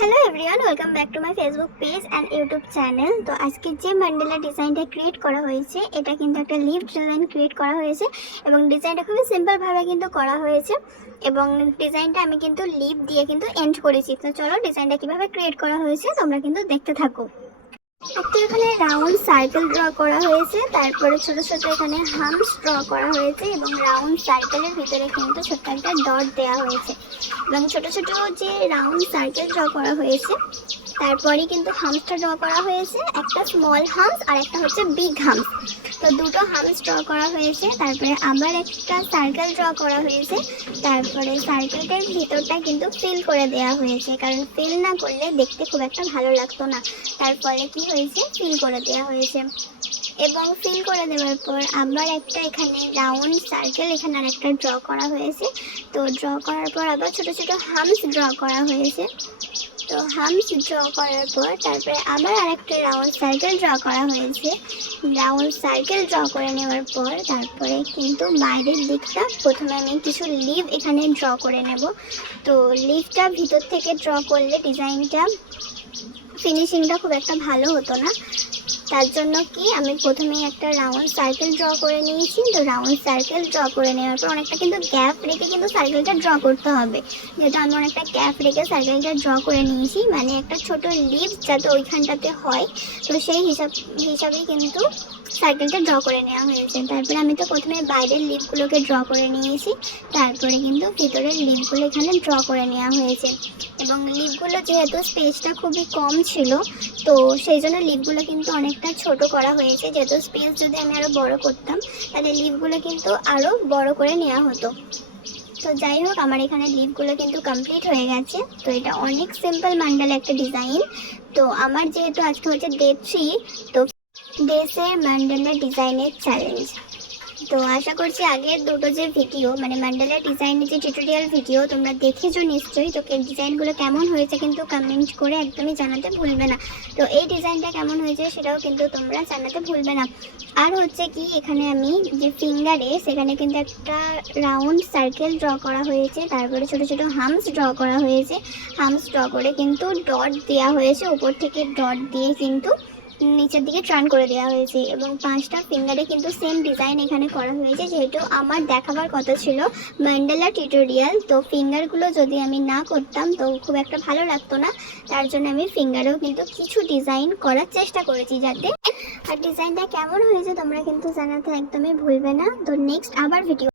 Hello everyone welcome back to my Facebook page and YouTube channel. तो আজকে যে Mandela ডিজাইনটা ক্রিয়েট করা হয়েছে এটা কিন্তু একটা লিভ ডিজাইন ক্রিয়েট করা হয়েছে এবং ডিজাইনটা খুবই সিম্পল ভাবে কিন্তু করা হয়েছে এবং ডিজাইনটা আমি কিন্তু লিভ দিয়ে কিন্তু এন্ড করেছি। তো চলো ডিজাইনটা কিভাবে ক্রিয়েট করা হয়েছে তোমরা কিন্তু দেখতে থাকো। একটা এখানে রাউন্ড সার্কেল ড্র করা হয়েছে, তারপরে ছোট ছোট এখানে হামস ড্র করা হয়েছে এবং রাউন্ড সার্কেলের ভিতরে কিন্তু ছোট্ট একটা ডট দেওয়া হয়েছে এবং ছোট ছোট যে রাউন্ড সার্কেল ড্র করা হয়েছে তারপরে কিন্তু হামসটা ড্র করা হয়েছে, একটা স্মল হামস আর একটা হচ্ছে বিগ হামস। তো দুটো হামস ড্র করা হয়েছে, তারপরে আবার একটা সার্কেল ড্র করা হয়েছে, তারপরে সার্কেলটার ভিতরটা কিন্তু ফিল করে দেওয়া হয়েছে, কারণ ফিল না করলে দেখতে খুব একটা ভালো লাগতো না। তারপরে কি হয়েছে, ফিল করে দেওয়া হয়েছে এবং ফিল করে দেওয়ার পর আবার একটা এখানে রাউন্ড সার্কেল এখানে আর একটা ড্র করা হয়েছে। তো ড্র করার পর আবার ছোট ছোট হামস ড্র করা হয়েছে। তো হামস ড্র করার পর তারপরে আবার আরেকটা রাউন্ড সার্কেল ড্র করা হয়েছে। রাউন্ড সার্কেল ড্র করে নেওয়ার পর তারপরে কিন্তু বাইরের দিকটা প্রথমে আমি কিছু লিভ এখানে ড্র করে নেব। তো লিভটা ভিতর থেকে ড্র করলে ডিজাইনটা ফিনিশিংটা খুব একটা ভালো হতো না, তার জন্য কি আমি প্রথমেই একটা রাউন্ড সার্কেল ড্র করে নিয়েছি। তো রাউন্ড সার্কেল ড্র করে নেওয়ার পর অনেকটা কিন্তু গ্যাপ রেখে কিন্তু সার্কেলটা ড্র করতে হবে, যেহেতু আমি অনেকটা গ্যাপ রেখে সার্কেলটা ড্র করে নিয়েছি, মানে একটা ছোট লিভ যাতে ওইখানটাতে হয়, তো সেই হিসাবেই কিন্তু সার্কেলটা ড্র করে নেওয়া হয়েছে। তারপরে আমি তো প্রথমে বাইরের লিভগুলোকে ড্র করে নিয়েছি, তারপরে কিন্তু ভিতরের লিভগুলো এখানে ড্র করে নেওয়া হয়েছে এবং লিভগুলো যেহেতু স্পেসটা খুবই কম ছিল তো সেই জন্য লিভগুলো কিন্তু অনেকটা ছোট করা হয়েছে, যেহেতু স্পেস যদি আমি আরও বড় করতাম তাহলে লিভগুলো কিন্তু আরও বড় করে নেওয়া হতো। তো যাই হোক আমার এখানে লিভগুলো কিন্তু কমপ্লিট হয়ে গেছে। তো এটা অনেক সিম্পল ম্যান্ডালা একটা ডিজাইন। তো আমার যেহেতু আজকে হচ্ছে ডে 3, তো ডেসের ম্যান্ডালা ডিজাইনের চ্যালেঞ্জ। তো আশা করছি আগের দুটো যে ভিডিও মানে ম্যান্ডালা ডিজাইনের যে টিউটোরিয়াল ভিডিও তোমরা দেখেছো নিশ্চয়ই, তো ডিজাইনগুলো কেমন হয়েছে কিন্তু কমেন্ট করে একদমই জানাতে ভুলবে না। তো এই ডিজাইনটা কেমন হয়েছে সেটাও কিন্তু তোমরা জানাতে ভুলবে না। আর হচ্ছে কি এখানে আমি যে ফিঙ্গারে সেখানে কিন্তু একটা রাউন্ড সার্কেল ড্র করা হয়েছে, তারপরে ছোট ছোট হামস ড্র করা হয়েছে, হামস ড্র করে কিন্তু ডট দেওয়া হয়েছে, উপর থেকে ডট দিয়ে কিন্তু নিচের দিকে টার্ন করে দেওয়া হয়েছে এবং 5টা ফিঙ্গারে কিন্তু সেম ডিজাইন এখানে করা হয়েছে। যেহেতু আমার দেখাবার কথা ছিল ম্যান্ডালা টিউটোরিয়াল, তো ফিঙ্গারগুলো যদি আমি না করতাম তো খুব একটা ভালো লাগতো না, তার জন্য আমি ফিঙ্গারেও কিন্তু কিছু ডিজাইন করার চেষ্টা করেছি যাতে। আর ডিজাইনটা কেমন হয়েছে তোমরা কিন্তু জানাতে একদমই ভুলবে না। তো নেক্সট আবার ভিডিও